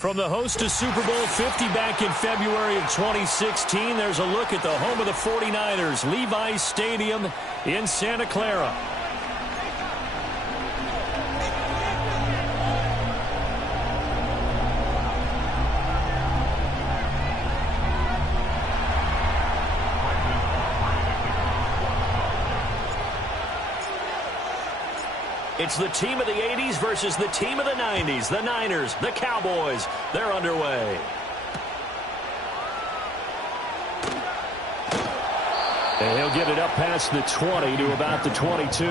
From the host to Super Bowl 50 back in February of 2016, there's a look at the home of the 49ers, Levi's Stadium in Santa Clara. It's the team of the 80s versus the team of the 90s. The Niners, the Cowboys, they're underway. And he'll get it up past the 20 to about the 22.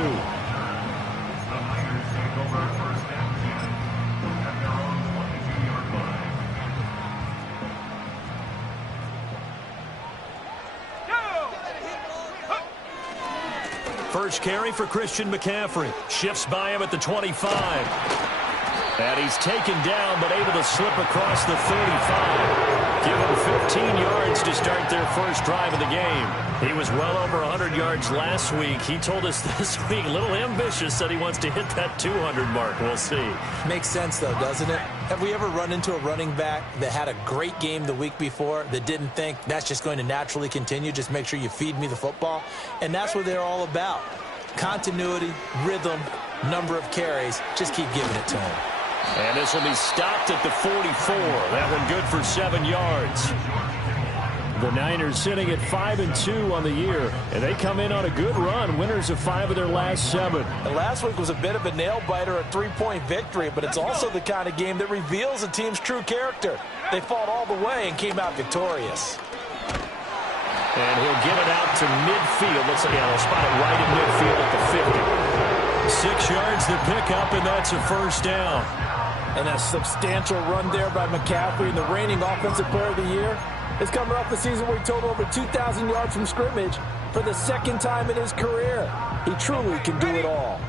First carry for Christian McCaffrey. Shifts by him at the 25. And he's taken down, but able to slip across the 35. Give him 15 yards to start their first drive of the game. He was well over 100 yards last week. He told us this week, a little ambitious, said he wants to hit that 200 mark. We'll see. Makes sense, though, doesn't it? Have we ever run into a running back that had a great game the week before that didn't think that's just going to naturally continue? Just make sure you feed me the football. And that's what they're all about. Continuity, rhythm, number of carries. Just keep giving it to him. And this will be stopped at the 44. That one good for 7 yards. The Niners sitting at 5-2 on the year, and they come in on a good run, winners of 5 of their last 7. And last week was a bit of a nail-biter, a 3-point victory, but it's also the kind of game that reveals a team's true character. They fought all the way and came out victorious. And he'll get it out to midfield. Looks like they'll spot it right at midfield at the 50. 6 yards the pickup, and that's a first down. And a substantial run there by McCaffrey, the reigning offensive player of the year. Is coming off the season where he totaled over 2,000 yards from scrimmage for the second time in his career. He truly can do it all.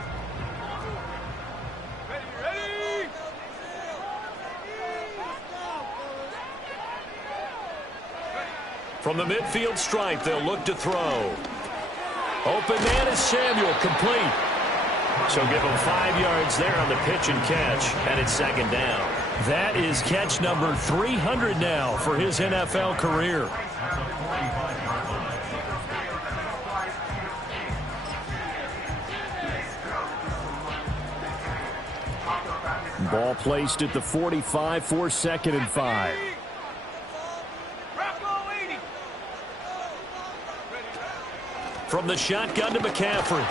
From the midfield stripe, they'll look to throw. Open man is Samuel, complete. So give him 5 yards there on the pitch and catch, and it's second down. That is catch number 300 now for his NFL career. Ball placed at the 45 for 2nd and 5. From the shotgun to McCaffrey.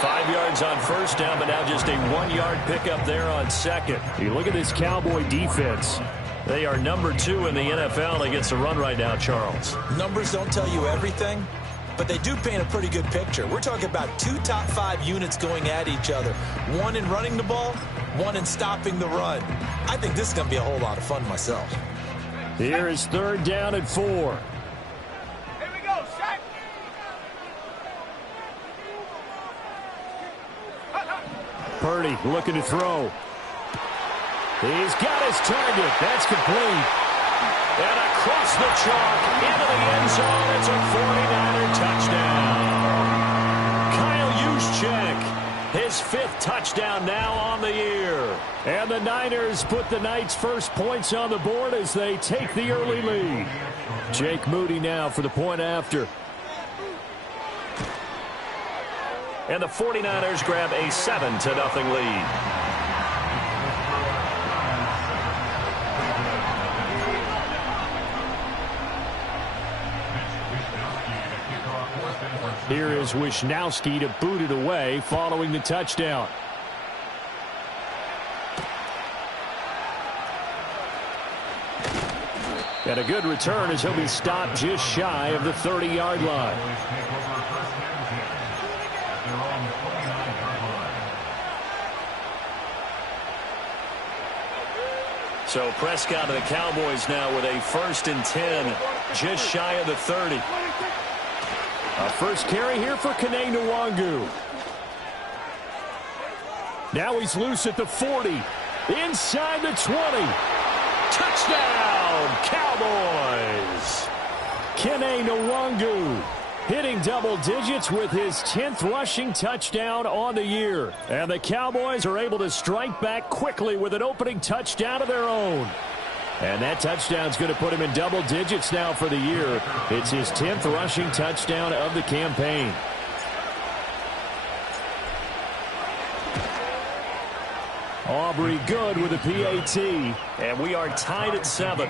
5 yards on first down, but now just a 1-yard pickup there on second. You look at this Cowboy defense. They are number 2 in the NFL against the run right now, Charles. Numbers don't tell you everything, but they do paint a pretty good picture. We're talking about 2 top 5 units going at each other. One in running the ball, one in stopping the run. I think this is going to be a whole lot of fun myself. Here is 3rd down and 4. Purdy looking to throw. He's got his target. That's complete. And across the chalk into the end zone. It's a 49er touchdown. Kyle Juszczyk, his 5th touchdown now on the year. And the Niners put the Knights' first points on the board as they take the early lead. Jake Moody now for the point after. And the 49ers grab a 7-0 lead. Here is Wisnowski to boot it away following the touchdown. And a good return as he'll be stopped just shy of the 30-yard line. So Prescott and the Cowboys now with a 1st and 10, just shy of the 30. A first carry here for Kene Nwangu. Now he's loose at the 40, inside the 20. Touchdown, Cowboys! Kene Nwangu hitting double digits with his 10th rushing touchdown on the year. And the Cowboys are able to strike back quickly with an opening touchdown of their own. And that touchdown's going to put him in double digits now for the year. It's his 10th rushing touchdown of the campaign. Aubrey good with a PAT. And we are tied at 7.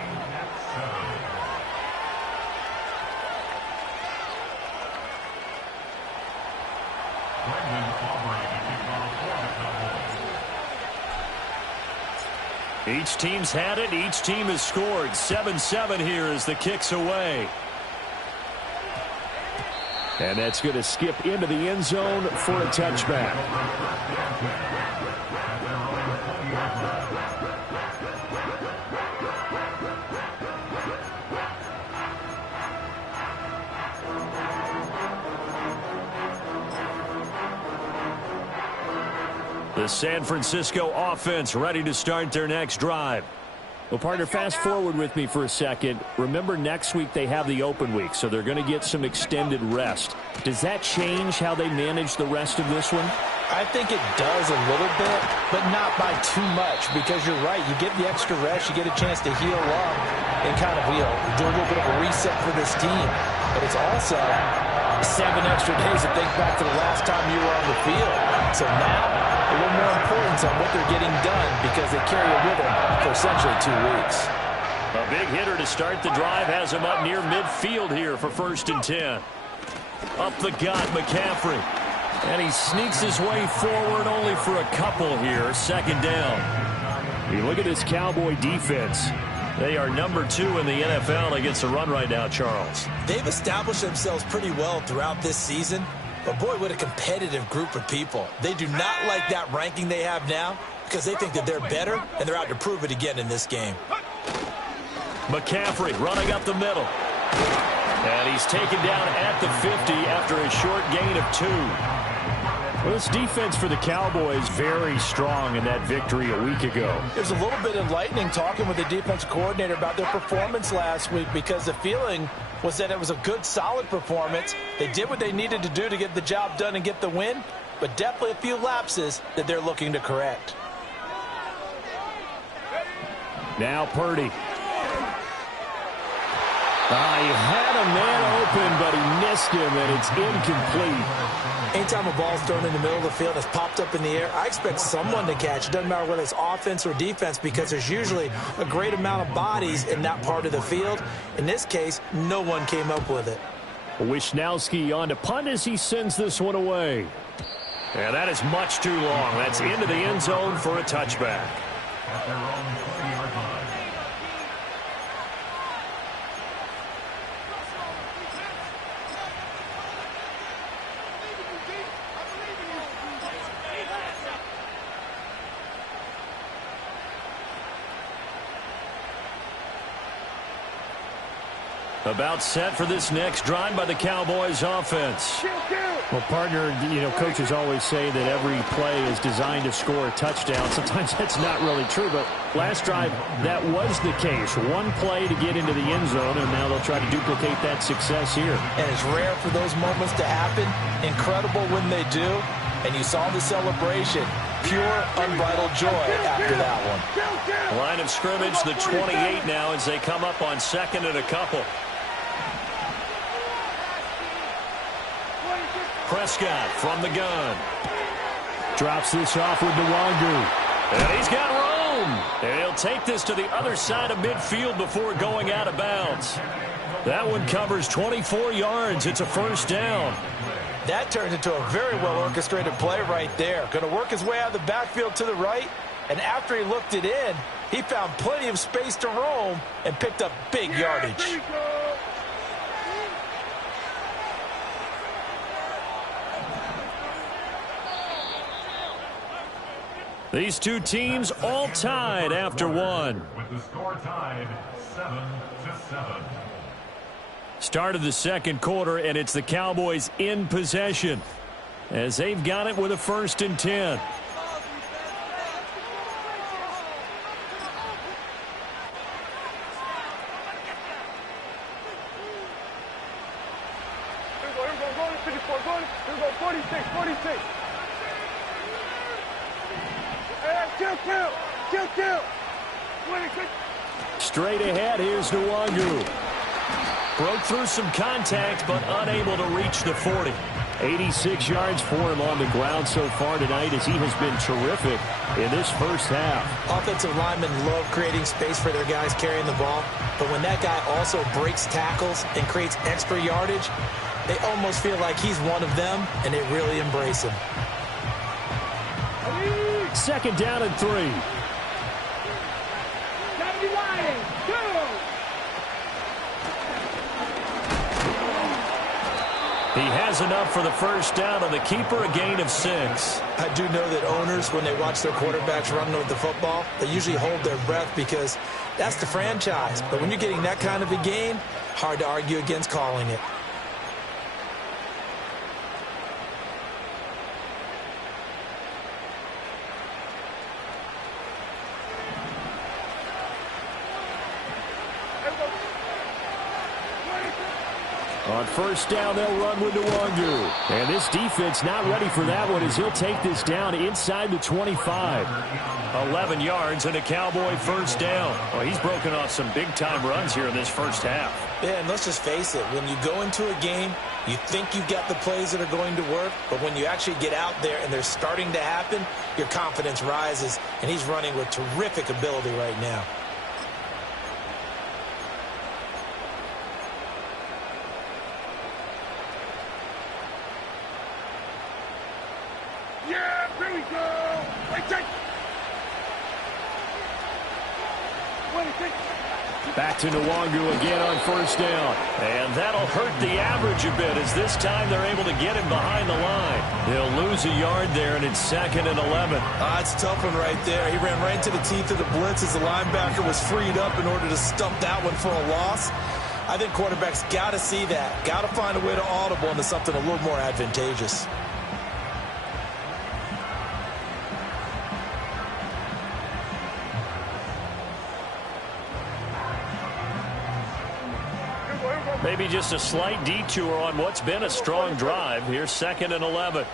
Each team's had it. Each team has scored. 7-7 here as the kick's away. And that's going to skip into the end zone for a touchback. The San Francisco offense ready to start their next drive. Well, partner, fast forward with me for a second. Remember, next week they have the open week, so they're going to get some extended rest. Does that change how they manage the rest of this one? I think it does a little bit, but not by too much, because you're right. You get the extra rest, you get a chance to heal up and kind of, do a little bit of a reset for this team. But it's also 7 extra days to think back to the last time you were on the field. So now, a little more importance on what they're getting done because they carry it with them for essentially 2 weeks. A big hitter to start the drive has him up near midfield here for 1st and 10. Up the gut, McCaffrey. And he sneaks his way forward only for a couple here. 2nd down. You look at this Cowboy defense. They are number 2 in the NFL against the run right now, Charles. They've established themselves pretty well throughout this season. But, boy, what a competitive group of people. They do not like that ranking they have now because they think that they're better, and they're out to prove it again in this game. McCaffrey running up the middle. And he's taken down at the 50 after a short gain of 2. Well, this defense for the Cowboys very strong in that victory a week ago. There's a little bit enlightening talking with the defensive coordinator about their performance last week because the feeling was that it was a good, solid performance. They did what they needed to do to get the job done and get the win, but definitely a few lapses that they're looking to correct. Now Purdy. He had a man open, but he missed him, and it's incomplete. Anytime a ball's thrown in the middle of the field, it's popped up in the air, I expect someone to catch. It doesn't matter whether it's offense or defense because there's usually a great amount of bodies in that part of the field. In this case, no one came up with it. Wisnowski on to punt as he sends this one away. And that is much too long. That's into the end zone for a touchback. About set for this next drive by the Cowboys offense. Well, partner, coaches always say that every play is designed to score a touchdown. Sometimes that's not really true, but last drive, that was the case. One play to get into the end zone, and now they'll try to duplicate that success here. And it's rare for those moments to happen. Incredible when they do. And you saw the celebration. Pure, unbridled joy after that one. Line of scrimmage, the 28 now as they come up on 2nd and a couple. Prescott from the gun. Drops this off with Nwangu. And he's got room. And he'll take this to the other side of midfield before going out of bounds. That one covers 24 yards. It's a 1st down. That turned into a very well-orchestrated play right there. Going to work his way out of the backfield to the right. And after he looked it in, he found plenty of space to roam and picked up big yardage. These two teams all tied after one. With the score tied 7-7. Start of the 2nd quarter, and it's the Cowboys in possession as they've got it with a 1st and 10. Straight ahead, here's Nwangu. Broke through some contact, but unable to reach the 40. 86 yards for him on the ground so far tonight as he has been terrific in this first half. Offensive linemen love creating space for their guys carrying the ball, but when that guy also breaks tackles and creates extra yardage, they almost feel like he's one of them, and they really embrace him. Second down and 3. He has enough for the first down, and the keeper a gain of 6. I do know that owners, when they watch their quarterbacks run with the football, they usually hold their breath because that's the franchise. But when you're getting that kind of a gain, hard to argue against calling it. On first down, they'll run with Nwangu. And this defense not ready for that one as he'll take this down inside the 25. 11 yards and a Cowboy first down. Well, he's broken off some big-time runs here in this first half. Yeah, and let's just face it. When you go into a game, you think you've got the plays that are going to work, but when you actually get out there and they're starting to happen, your confidence rises, and he's running with terrific ability right now. Back to Nwangu again on first down. And that'll hurt the average a bit as this time they're able to get him behind the line. They'll lose a yard there, and it's 2nd and 11. It's a tough one right there. He ran right into the teeth of the blitz as the linebacker was freed up in order to stump that one for a loss. I think quarterbacks got to see that. Got to find a way to audible into something a little more advantageous. Maybe just a slight detour on what's been a strong drive. Here's 2nd and 11.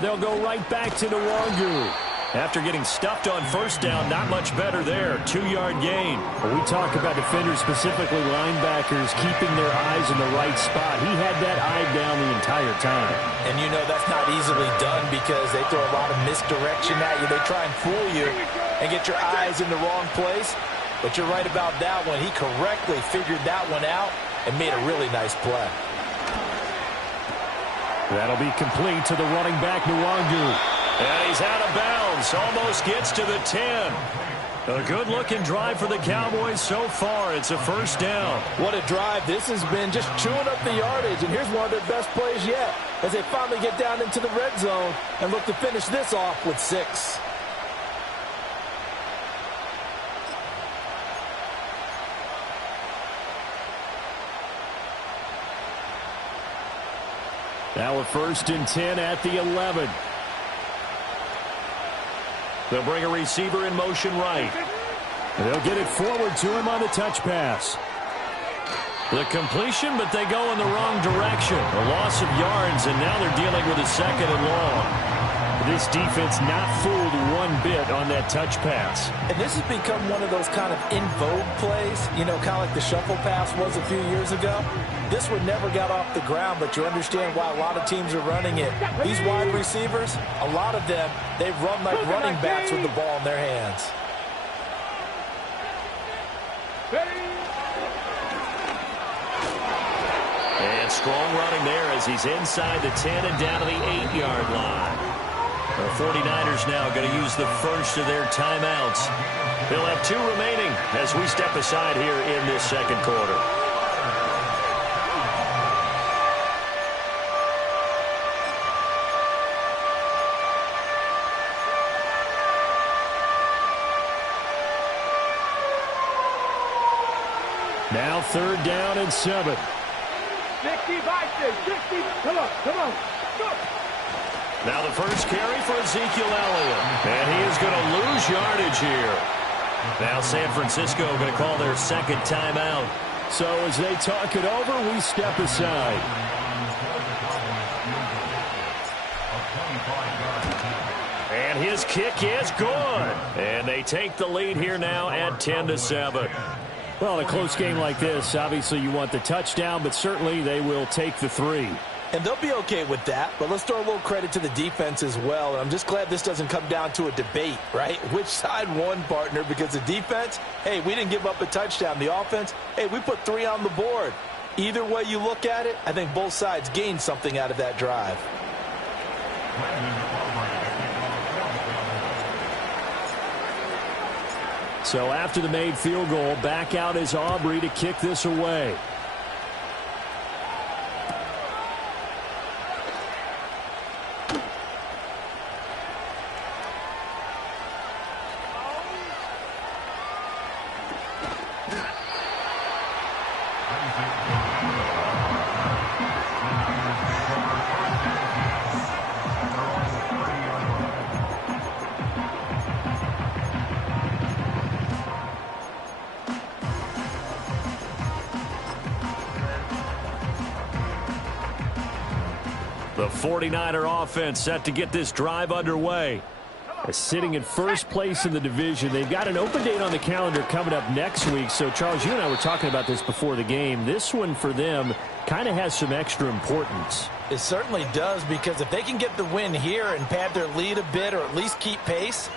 They'll go right back to Nwangu. After getting stuffed on first down, not much better there. 2-yard gain. When we talk about defenders, specifically linebackers, keeping their eyes in the right spot. He had that eye down the entire time. And you know that's not easily done because they throw a lot of misdirection at you. They try and fool you and get your eyes in the wrong place. But you're right about that one. He correctly figured that one out and made a really nice play. That'll be complete to the running back, Nwangu. And he's out of bounds. Almost gets to the 10. A good-looking drive for the Cowboys so far. It's a first down. What a drive. This has been just chewing up the yardage. And here's one of their best plays yet as they finally get down into the red zone and look to finish this off with 6. Now a 1st and 10 at the 11. They'll bring a receiver in motion right. They'll get it forward to him on the touch pass. The completion, but they go in the wrong direction. A loss of yards, and now they're dealing with a 2nd and long. This defense not fooled one bit on that touch pass. And this has become one of those kind of in vogue plays, you know, kind of like the shuffle pass was a few years ago. This one never got off the ground, but you understand why a lot of teams are running it. These wide receivers, a lot of them, they run like running backs with the ball in their hands. And strong running there as he's inside the 10 and down to the 8-yard line. The 49ers now going to use the first of their timeouts. They'll have 2 remaining as we step aside here in this second quarter. Now 3rd down and 7. 60, 60. Come on, go. Now the first carry for Ezekiel Elliott. And he is going to lose yardage here. Now San Francisco going to call their second timeout. So as they talk it over, we step aside. And his kick is good. And they take the lead here now at 10-7. Well, in a close game like this, obviously you want the touchdown, but certainly they will take the 3. And they'll be okay with that, but let's throw a little credit to the defense as well. And I'm just glad this doesn't come down to a debate, right? Which side won, partner? Because the defense, hey, we didn't give up a touchdown. The offense, hey, we put 3 on the board. Either way you look at it, I think both sides gained something out of that drive. So after the made field goal, back out is Aubrey to kick this away. The 49er offense set to get this drive underway. Sitting in first place in the division. They've got an open date on the calendar coming up next week. So, Charles, you and I were talking about this before the game. This one for them kind of has some extra importance. It certainly does, because if they can get the win here and pad their lead a bit or at least keep pace,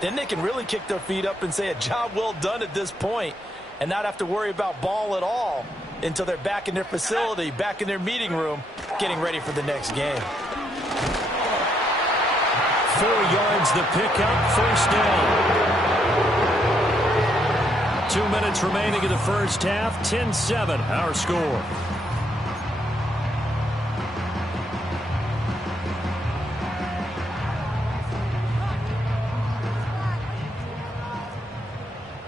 then they can really kick their feet up and say a job well done at this point and not have to worry about ball at all until they're back in their facility, back in their meeting room, getting ready for the next game. 4 yards the pickup, first down. 2 minutes remaining in the first half, 10-7 our score.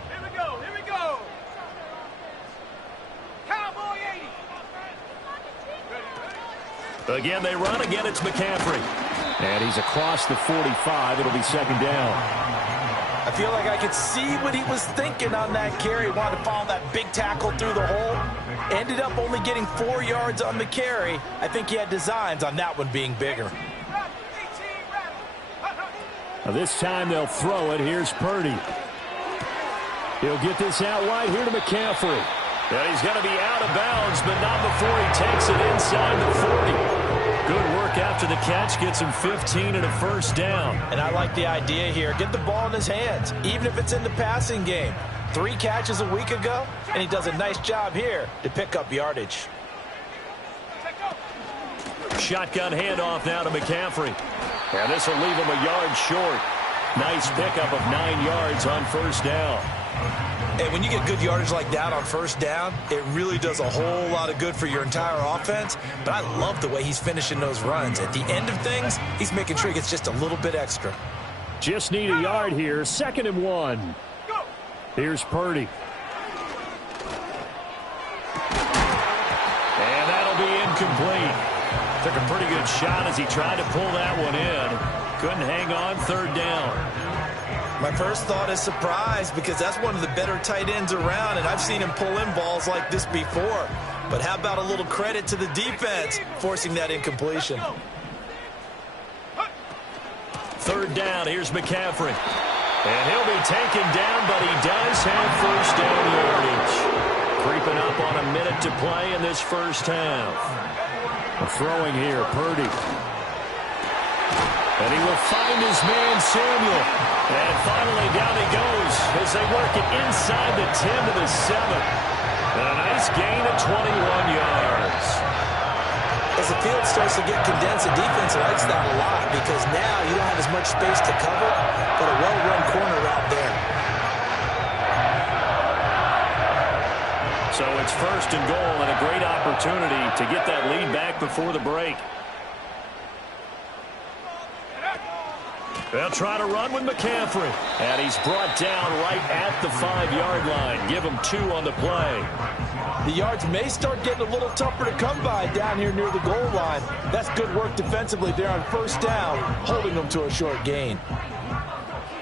Here we go. cowboyearI. Again, they run. Again, it's McCaffrey. And he's across the 45. It'll be second down. I feel like I could see what he was thinking on that carry. Wanted to follow that big tackle through the hole. Ended up only getting 4 yards on the carry. I think he had designs on that one being bigger. Now this time they'll throw it. Here's Purdy. He'll get this out wide here to McCaffrey. And he's going to be out of bounds, but not before he takes it inside the 40. Good work after the catch. Gets him 15 and a first down. And I like the idea here. Get the ball in his hands, even if it's in the passing game. 3 catches a week ago, and he does a nice job here to pick up yardage. Shotgun handoff now to McCaffrey. And this will leave him a yard short. Nice pickup of 9 yards on first down. Hey, when you get good yardage like that on first down, it really does a whole lot of good for your entire offense. But I love the way he's finishing those runs. At the end of things, he's making sure he gets just a little bit extra. Just need a yard here. 2nd and 1. Here's Purdy. And that'll be incomplete. Took a pretty good shot as he tried to pull that one in. Couldn't hang on, 3rd down. My first thought is surprise, because that's one of the better tight ends around, and I've seen him pull in balls like this before. But how about a little credit to the defense forcing that incompletion? 3rd down, here's McCaffrey. And he'll be taken down, but he does have first down yardage. Creeping up on a minute to play in this first half. Throwing here, Purdy. And he will find his man, Samuel. And finally down he goes as they work it inside the 10 to the 7. And a nice gain of 21 yards. As the field starts to get condensed, the defense likes that a lot, because now you don't have as much space to cover, but a well-run corner out there. So it's 1st and goal, and a great opportunity to get that lead back before the break. They'll try to run with McCaffrey. And he's brought down right at the 5-yard line. Give him 2 on the play. The yards may start getting a little tougher to come by down here near the goal line. That's good work defensively there on first down, holding them to a short gain.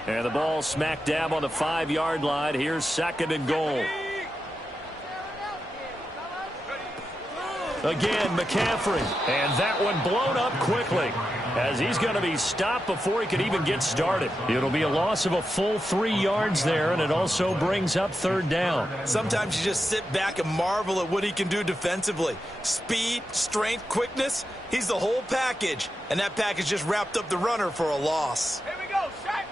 And the ball smack dab on the 5-yard line. Here's 2nd and goal. Again, McCaffrey. And that one blown up quickly as he's going to be stopped before he could even get started. It'll be a loss of a full 3 yards there, and it also brings up third down. Sometimes you just sit back and marvel at what he can do defensively. Speed, strength, quickness, he's the whole package. And that package just wrapped up the runner for a loss. Here we go, sack.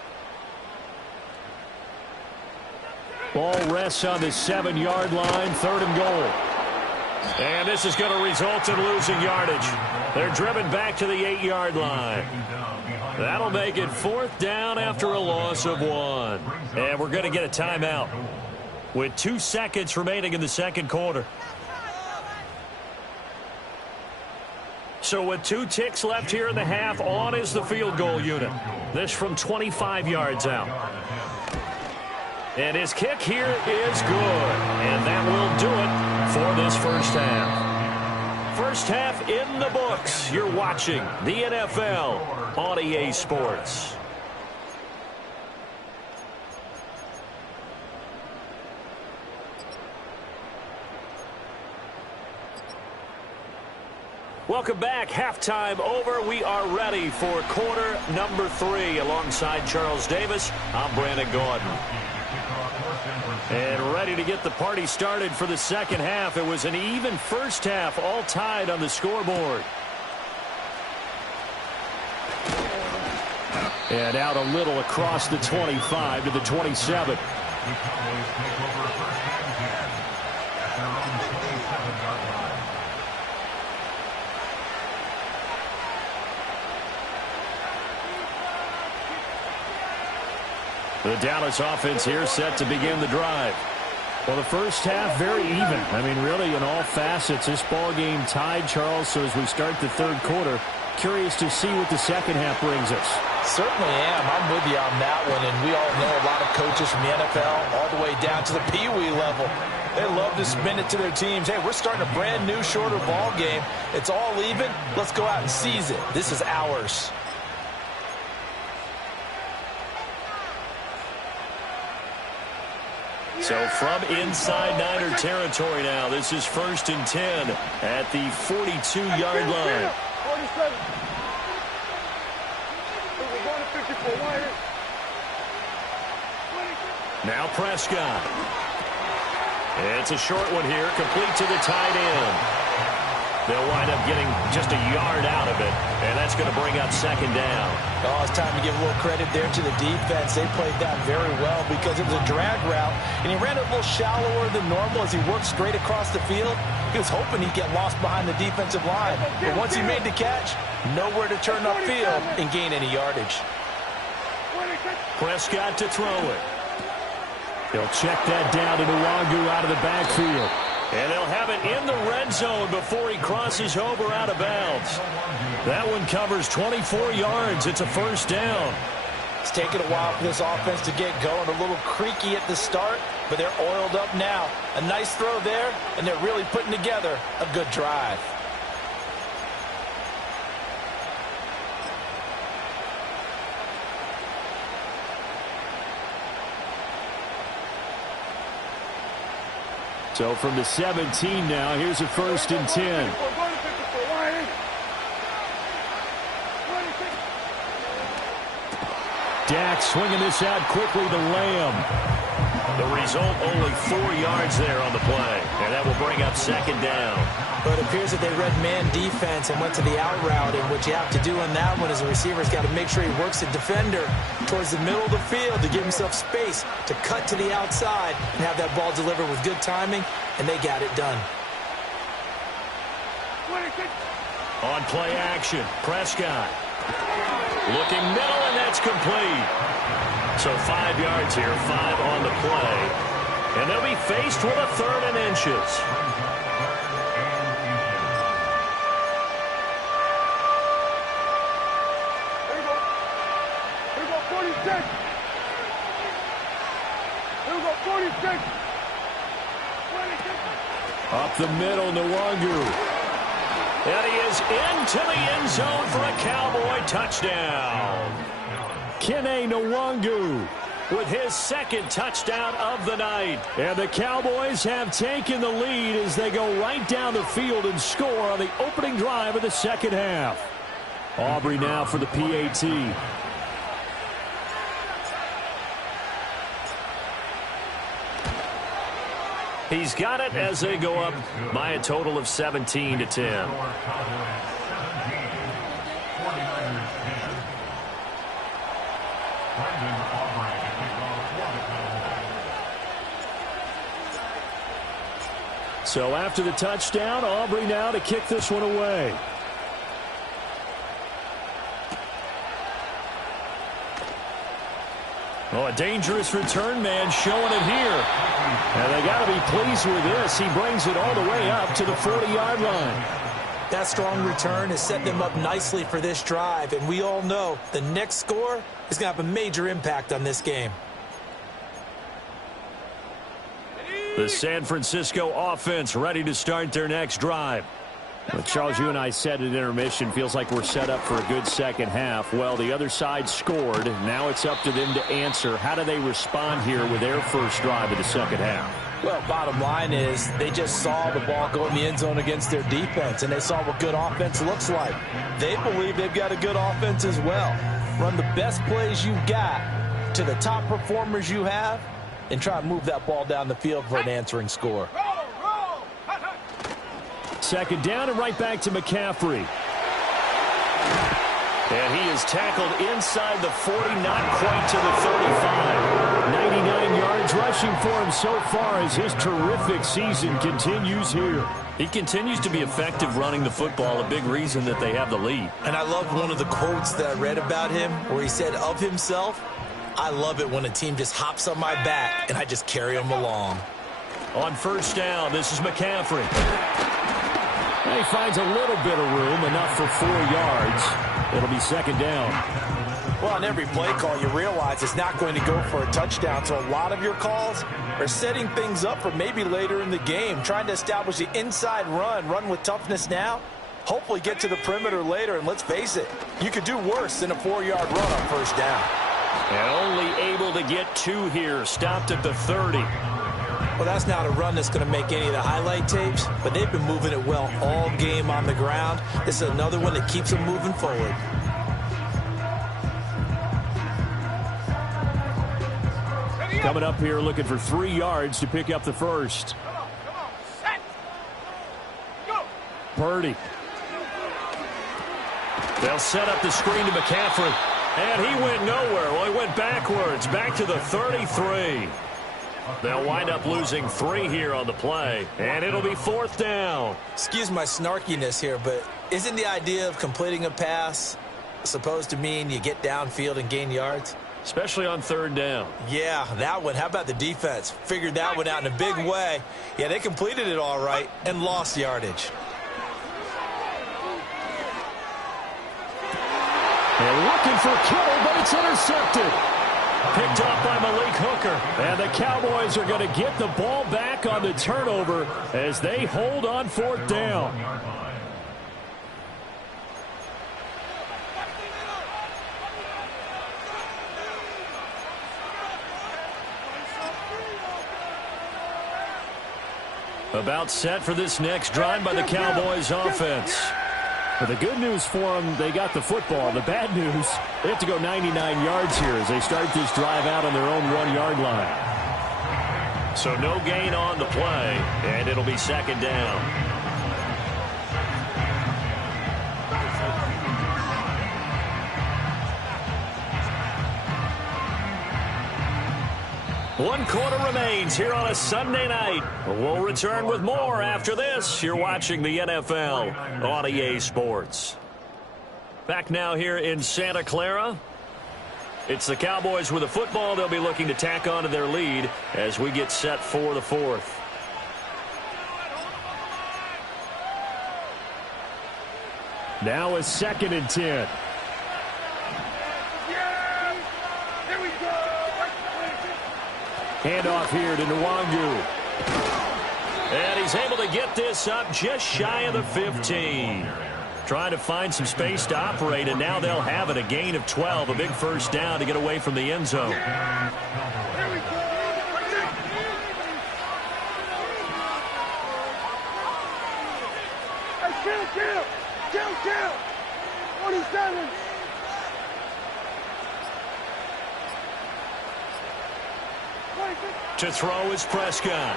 Ball rests on the 7-yard line, 3rd and goal. And this is going to result in losing yardage. They're driven back to the 8-yard line. That'll make it 4th down after a loss of 1. And we're going to get a timeout with 2 seconds remaining in the second quarter. So with 2 ticks left here in the half, on is the field goal unit. This from 25 yards out. And his kick here is good. And that will do it for this first half. First half in the books. You're watching the NFL on EA Sports. Welcome back. Halftime over. We are ready for quarter number 3. Alongside Charles Davis, I'm Brandon Gordon. And ready to get the party started for the second half. It was an even first half, all tied on the scoreboard. And out a little across the 25 to the 27. The Dallas offense here set to begin the drive. Well, the first half very even. I mean, really in all facets, this ball game tied, Charles. So as we start the third quarter, curious to see what the second half brings us. Certainly am. I'm with you on that one. And we all know a lot of coaches from the NFL all the way down to the Pee-wee level. They love to spin it to their teams. Hey, we're starting a brand new, shorter ball game. It's all even. Let's go out and seize it. This is ours. So from inside Niner territory now, this is 1st and 10 at the 42-yard line. 47. We're going to 54. Now Prescott. It's a short one here, complete to the tight end. They'll wind up getting just a yard out of it, and that's going to bring up second down. Oh, it's time to give a little credit there to the defense. They played that very well because it was a drag route, and he ran it a little shallower than normal as he worked straight across the field. He was hoping he'd get lost behind the defensive line, but once he made the catch, nowhere to turn upfield and gain any yardage. Prescott to throw it. He'll check that down to Nwangu out of the backfield. And they'll have it in the red zone before he crosses over out of bounds. That one covers 24 yards. It's a first down. It's taken a while for this offense to get going. A little creaky at the start, but they're oiled up now. A nice throw there, and they're really putting together a good drive. So from the 17 now, here's a 1st and 10. Dak swinging this out quickly to Lamb. The result, only 4 yards there on the play. And that will bring up second down. But it appears that they read man defense and went to the out route. And what you have to do on that one is the receiver's got to make sure he works the defender towards the middle of the field to give himself space to cut to the outside and have that ball delivered with good timing. And they got it done. On play action, Prescott. Looking middle, and that's complete. So 5 yards here, 5 on the play. And they'll be faced with a 3rd and inches. Here we go, 46. Here we go, 46. 26. Up the middle, Nwangu. And he is into the end zone for a Cowboy touchdown. Kene Nwangu. with his second touchdown of the night. And the Cowboys have taken the lead as they go right down the field and score on the opening drive of the second half. Aubrey now for the PAT. He's got it as they go up by a total of 17-10. So after the touchdown, Aubrey now to kick this one away. Oh, a dangerous return man showing it here. And they got to be pleased with this. He brings it all the way up to the 40-yard line. That strong return has set them up nicely for this drive, and we all know the next score is going to have a major impact on this game. The San Francisco offense ready to start their next drive. Well, Charles, you and I said at intermission, feels like we're set up for a good second half. Well, the other side scored. Now it's up to them to answer. How do they respond here with their first drive of the second half? Well, bottom line is they just saw the ball go in the end zone against their defense, and they saw what good offense looks like. They believe they've got a good offense as well. Run the best plays you've got to the top performers you have, and try and move that ball down the field for an answering score. Second down and right back to McCaffrey. And he is tackled inside the 40, not quite to the 35. 99 yards rushing for him so far as his terrific season continues here. He continues to be effective running the football, a big reason that they have the lead. And I loved one of the quotes that I read about him where he said of himself, "I love it when a team just hops on my back and I just carry them along." On first down, this is McCaffrey. He finds a little bit of room, enough for 4 yards. It'll be second down. Well, on every play call, you realize it's not going to go for a touchdown. So a lot of your calls are setting things up for maybe later in the game, trying to establish the inside run with toughness now, hopefully get to the perimeter later. And let's face it, you could do worse than a 4-yard run on first down. And only able to get 2 here, stopped at the 30. Well, that's not a run that's going to make any of the highlight tapes, but they've been moving it well all game on the ground. This is another one that keeps them moving forward. Coming up here looking for 3 yards to pick up the first. Purdy. They'll set up the screen to McCaffrey. And he went nowhere. Well, he went backwards, back to the 33. They'll wind up losing 3 here on the play, and it'll be fourth down. Excuse my snarkiness here, but isn't the idea of completing a pass supposed to mean you get downfield and gain yards? Especially on third down. Yeah, that one. How about the defense? Figured that one out in a big way. Yeah, they completed it all right and lost yardage. They're looking for Kittle, but it's intercepted. Picked off by Malik Hooker. And the Cowboys are going to get the ball back on the turnover as they hold on fourth down. About set for this next drive by the Cowboys offense. But the good news for them, they got the football. The bad news, they have to go 99 yards here as they start this drive out on their own 1-yard line. So no gain on the play, and it'll be second down. One quarter remains here on a Sunday night. We'll return with more after this. You're watching the NFL on EA Sports. Back now here in Santa Clara. It's the Cowboys with a football. They'll be looking to tack on to their lead as we get set for the fourth. Now a 2nd and 10. Handoff here to Nwangu. And he's able to get this up just shy of the 15. Trying to find some space to operate, and now they'll have it. A gain of 12, a big first down to get away from the end zone. Kill. 47. To throw is Prescott.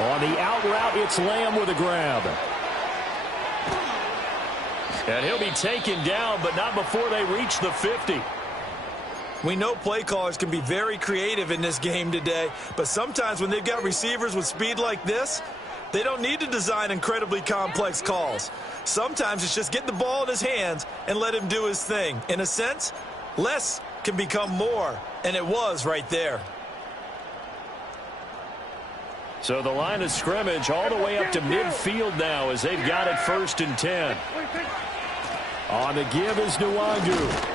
On the out route, it's Lamb with a grab. And he'll be taken down, but not before they reach the 50. We know play callers can be very creative in this game today, but sometimes when they've got receivers with speed like this, they don't need to design incredibly complex calls. Sometimes it's just get the ball in his hands and let him do his thing. In a sense, less can become more, and it was right there. So the line of scrimmage all the way up to midfield now as they've got it 1st and 10. On the give is Nwangu.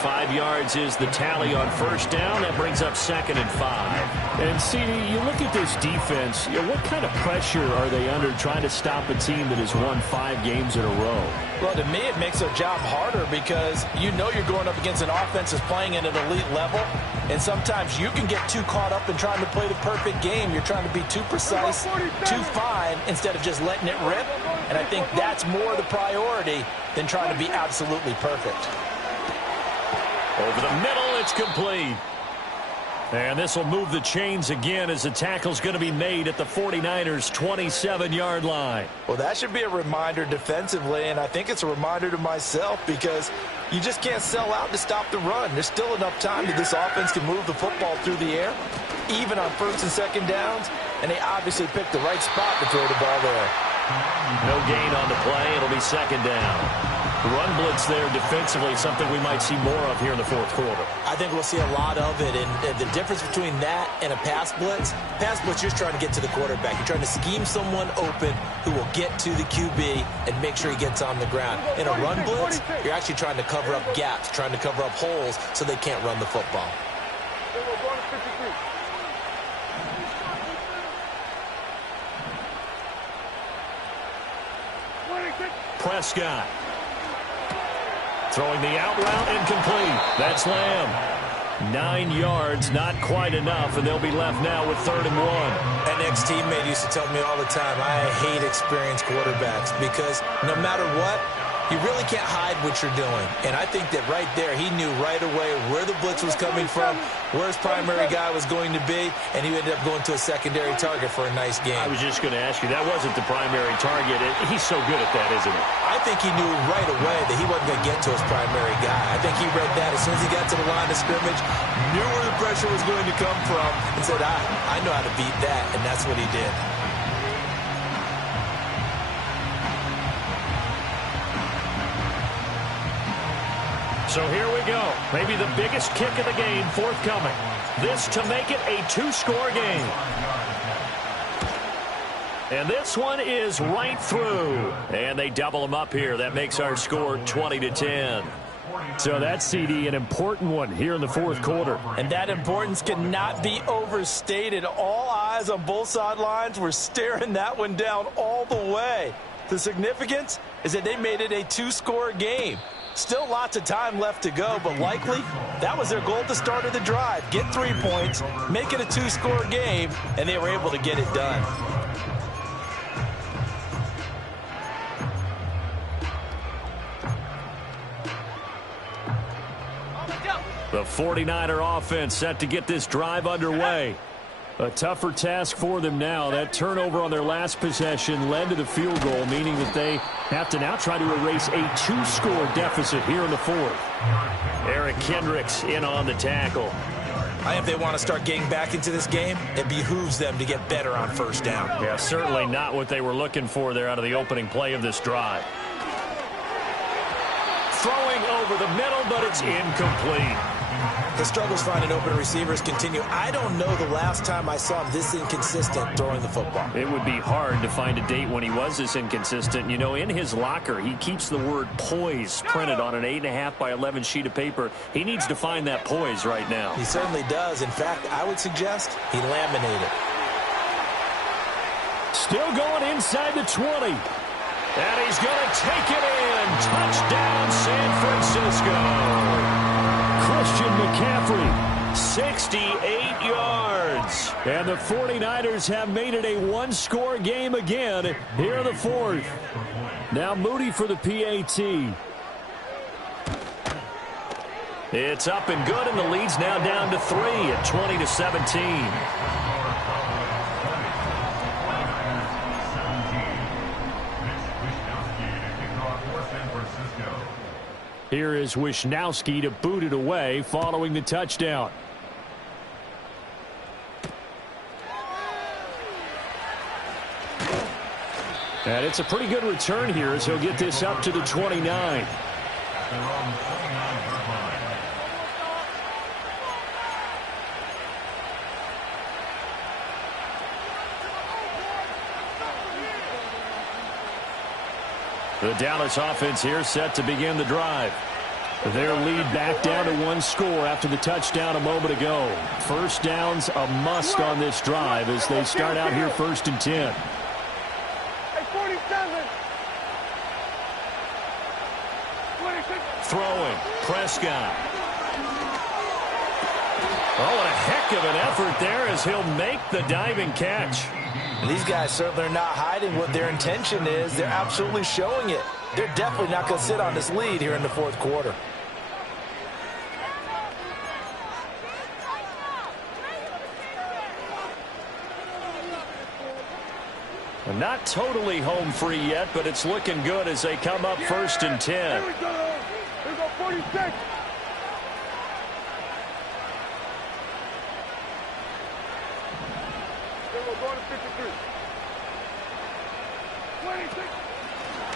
5 yards is the tally on first down. That brings up 2nd and 5. And, CD, you look at this defense, what kind of pressure are they under trying to stop a team that has won 5 games in a row? Well, to me, it makes their job harder because you know you're going up against an offense that's playing at an elite level, and sometimes you can get too caught up in trying to play the perfect game. You're trying to be too precise, too fine, instead of just letting it rip, and I think that's more the priority than trying to be absolutely perfect. Over the middle, it's complete. And this will move the chains again as the tackle's going to be made at the 49ers' 27-yard line. Well, that should be a reminder defensively, and I think it's a reminder to myself because you just can't sell out to stop the run. There's still enough time that this offense can move the football through the air, even on 1st and 2nd downs, and they obviously picked the right spot to throw the ball there. No gain on the play. It'll be 2nd down. The run blitz there defensively, something we might see more of here in the 4th quarter. I think we'll see a lot of it, and the difference between that and a pass blitz, you're just trying to get to the quarterback. You're trying to scheme someone open who will get to the QB and make sure he gets on the ground. In a run blitz, you're actually trying to cover up gaps, trying to cover up holes so they can't run the football. Prescott. Throwing the out route, incomplete. That's Lamb. 9 yards, not quite enough, and they'll be left now with 3rd and 1. An ex-teammate used to tell me all the time, I hate experienced quarterbacks because no matter what, you really can't hide what you're doing. And I think that right there, he knew right away where the blitz was coming from, where his primary guy was going to be, and he ended up going to a secondary target for a nice game. I was just going to ask you, that wasn't the primary target. He's so good at that, isn't he? I think he knew right away that he wasn't going to get to his primary guy. I think he read that as soon as he got to the line of scrimmage, knew where the pressure was going to come from, and said, I know how to beat that, and that's what he did. So here we go. Maybe the biggest kick of the game forthcoming. This to make it a 2-score game. And this one is right through. And they double them up here. That makes our score 20-10. So that's, CD, an important one here in the 4th quarter. And that importance cannot be overstated. All eyes on both sidelines were staring that one down all the way. The significance is that they made it a 2-score game. Still lots of time left to go, but likely that was their goal at the start of the drive. Get 3 points, make it a 2-score game, and they were able to get it done. The 49er offense set to get this drive underway. A tougher task for them now. That turnover on their last possession led to the field goal, meaning that they have to now try to erase a 2-score deficit here in the 4th. Eric Kendricks in on the tackle. I think if they want to start getting back into this game, it behooves them to get better on 1st down. Yeah, certainly not what they were looking for there out of the opening play of this drive. Throwing over the middle, but it's incomplete. The struggles finding open receivers continue. I don't know the last time I saw him this inconsistent throwing the football. It would be hard to find a date when he was this inconsistent. You know, in his locker, he keeps the word poise printed on an 8.5 by 11 sheet of paper. He needs to find that poise right now. He certainly does. In fact, I would suggest he laminated. Still going inside the 20. And he's going to take it in. Touchdown, San Francisco. Christian McCaffrey, 68 yards. and the 49ers have made it a one-score game again here in the fourth. Now Moody for the PAT. It's up and good, and the lead's now down to 3 at 20-17. Here is Wisnowski to boot it away following the touchdown. And it's a pretty good return here as he'll get this up to the 29. The Dallas offense here set to begin the drive. Their lead back down to one score after the touchdown a moment ago. First down's a must on this drive as they start out here 1st and 10. Hey, 47. 26. Throwing, Prescott. Oh, and a heck of an effort there as he'll make the diving catch. These guys certainly are not hiding what their intention is. They're absolutely showing it. They're definitely not going to sit on this lead here in the fourth quarter. Not totally home free yet, but it's looking good as they come up 1st and 10. Here we go. Here we go, 46. Here we go, going to 53. 26.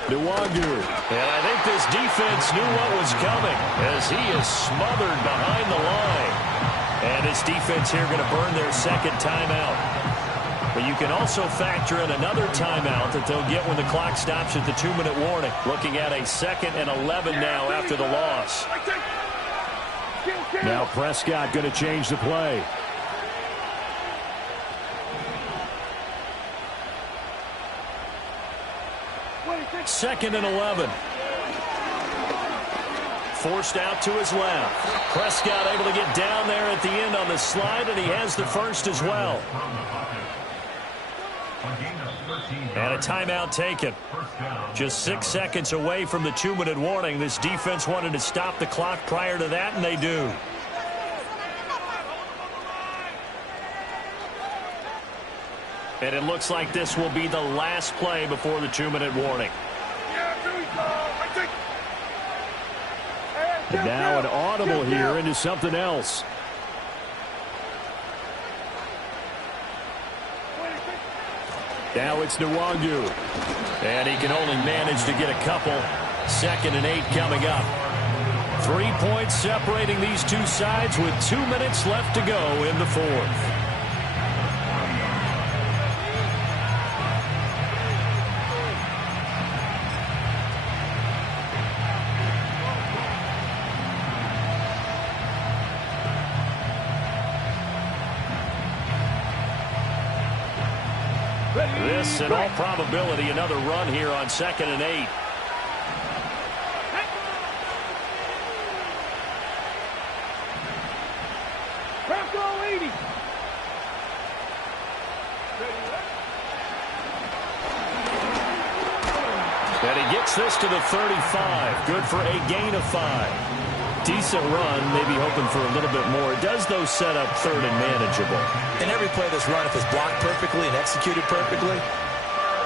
Nwangu. And I think this defense knew what was coming as he is smothered behind the line. And this defense here going to burn their second timeout. But you can also factor in another timeout that they'll get when the clock stops at the 2-minute warning. Looking at a 2nd and 11 now after the loss. Now Prescott going to change the play. Second and 11. Forced out to his left. Prescott able to get down there at the end on the slide, and he has the first as well. And a timeout taken. Just 6 seconds away from the 2-minute warning. This defense wanted to stop the clock prior to that, and they do. And it looks like this will be the last play before the 2-minute warning. And now an audible here into something else. Now it's Nwangu. And he can only manage to get a couple. 2nd and 8 coming up. 3 points separating these two sides with 2 minutes left to go in the fourth. This, in all probability, another run here on 2nd and 8. And he gets this to the 35. Good for a gain of 5. Decent run, maybe hoping for a little bit more. It does, though, set up 3rd and manageable. And every play that's run, if it's blocked perfectly and executed perfectly,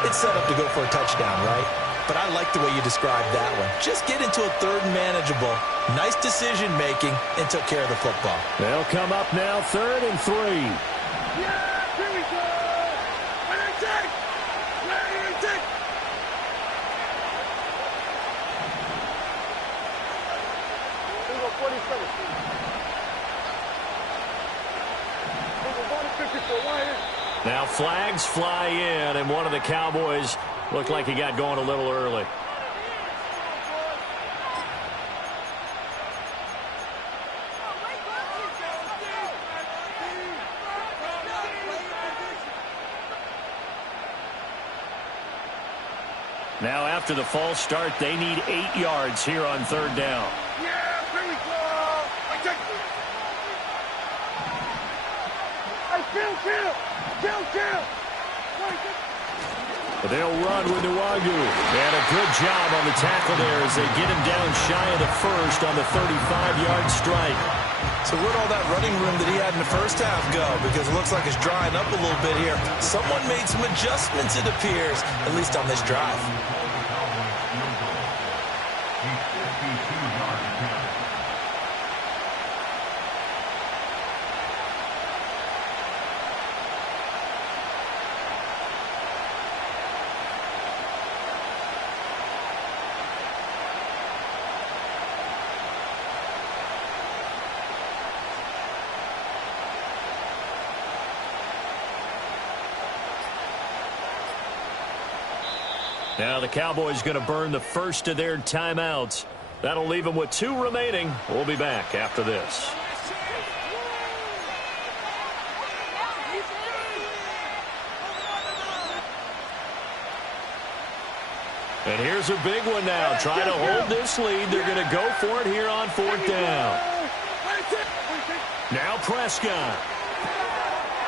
it's set up to go for a touchdown, right? But I like the way you described that one. Just get into a 3rd and manageable. Nice decision-making and took care of the football. They'll come up now 3rd and 3. Yeah, here we go. Let it take. Let it take. Here we go, 47. Here we go, going to 54. Why is? Now flags fly in, and one of the Cowboys looked like he got going a little early. Now after the false start, they need 8 yards here on 3rd down. Yeah, here we go. I take it. Hey, kill. But they'll run with Nwagu. And a good job on the tackle there as they get him down shy of the first on the 35-yard strike. So where'd all that running room that he had in the first half go? Because it looks like it's drying up a little bit here. Someone made some adjustments, it appears, at least on this drive. Now the Cowboys going to burn the first of their timeouts. That'll leave them with 2 remaining. We'll be back after this. And here's a big one now. Trying to hold this lead. They're going to go for it here on 4th down. Now Prescott.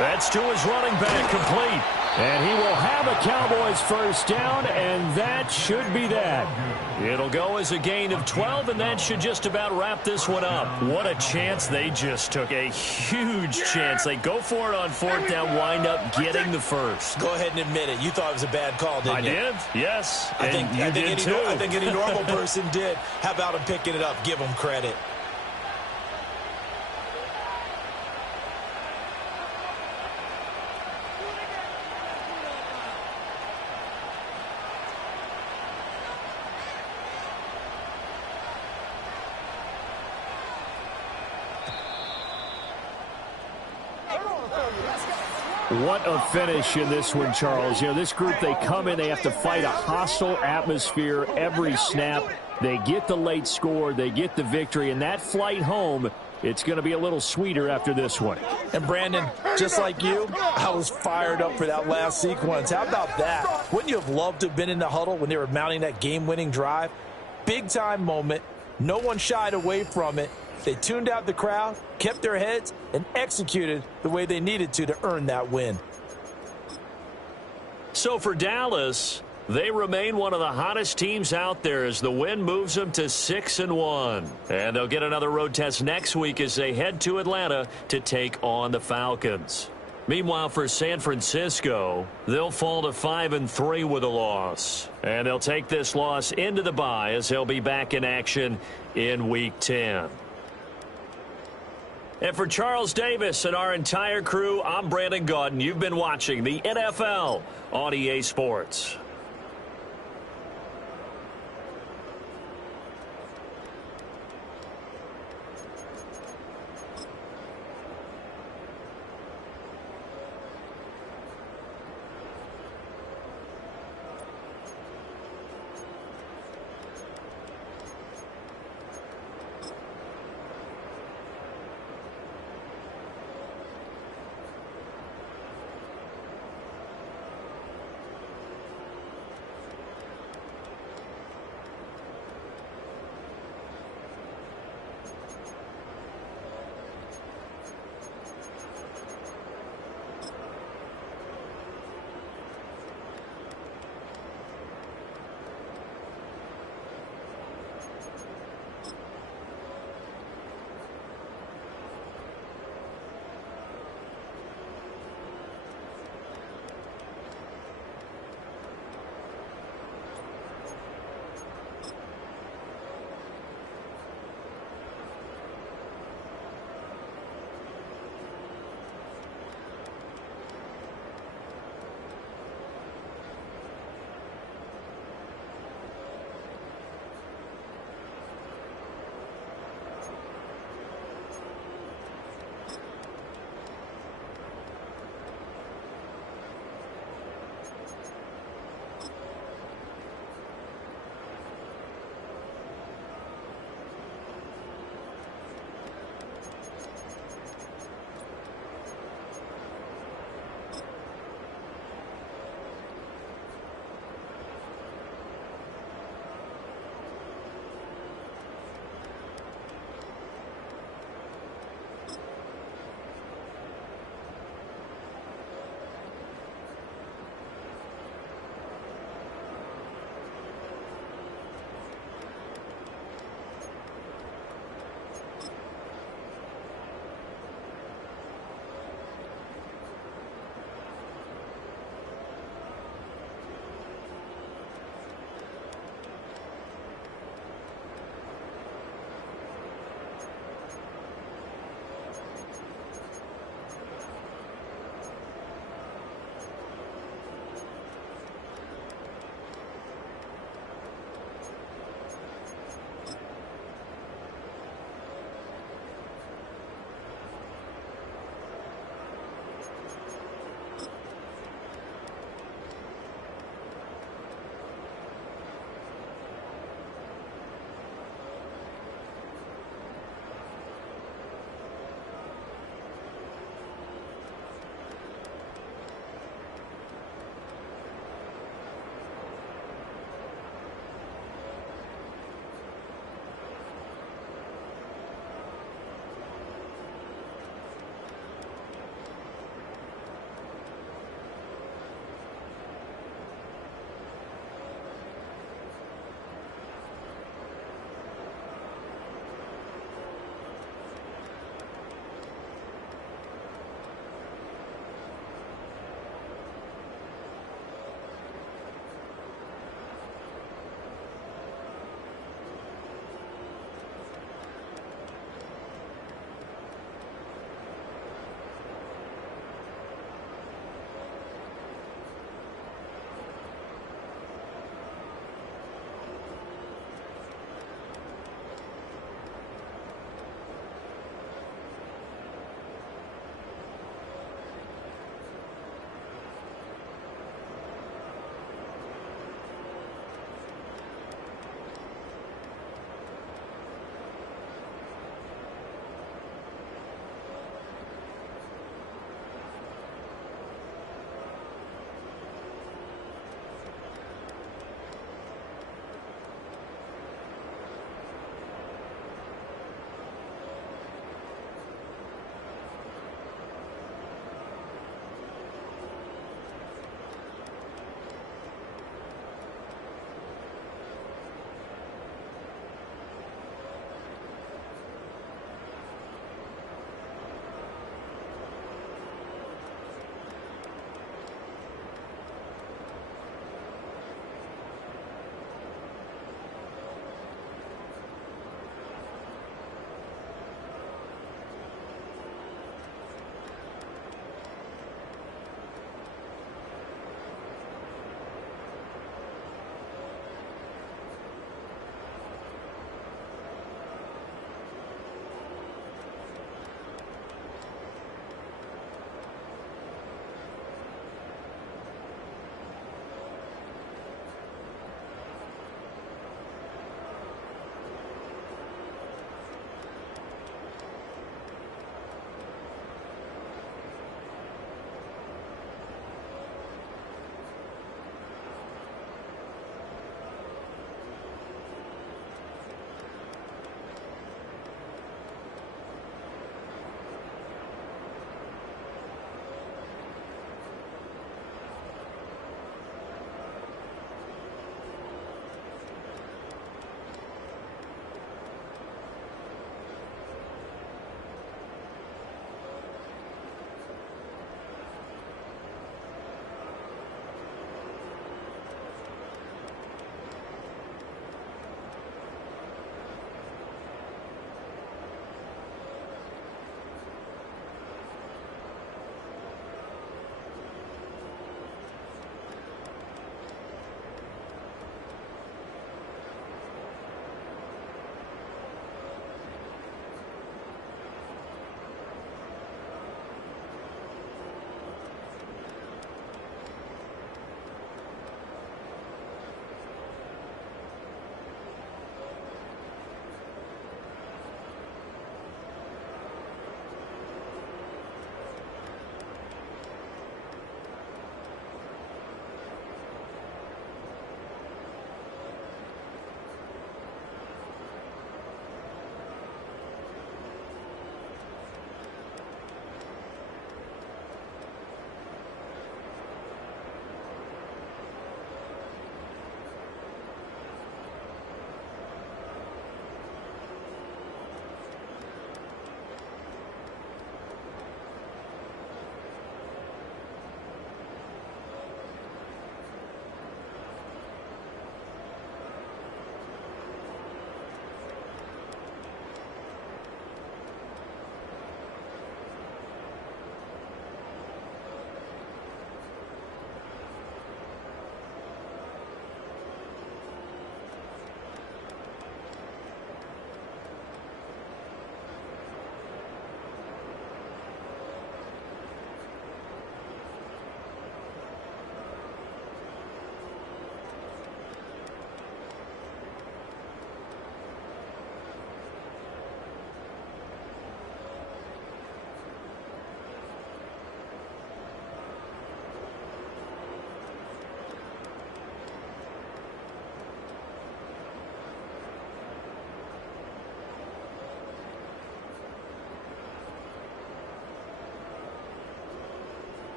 That's to his running back, complete. And he will have a Cowboys first down, and that should be that. It'll go as a gain of 12, and that should just about wrap this one up. What a chance they just took, a huge chance. They go for it on 4th down, wind up getting the first. Go ahead and admit it. You thought it was a bad call, didn't you? I did, yes. I think any normal person did. How about him picking it up? Give him credit. What a finish in this one, Charles. You know, this group, they come in, they have to fight a hostile atmosphere every snap. They get the late score, they get the victory, and that flight home, it's going to be a little sweeter after this one. And Brandon, just like you, I was fired up for that last sequence. How about that? Wouldn't you have loved to have been in the huddle when they were mounting that game-winning drive? Big-time moment. No one shied away from it. They tuned out the crowd, kept their heads, and executed the way they needed to earn that win. So for Dallas, they remain one of the hottest teams out there as the win moves them to 6-1. And they'll get another road test next week as they head to Atlanta to take on the Falcons. Meanwhile, for San Francisco, they'll fall to 5-3 with a loss. And they'll take this loss into the bye as they'll be back in action in Week 10. And for Charles Davis and our entire crew, I'm Brandon Gaudin. You've been watching the NFL on EA Sports.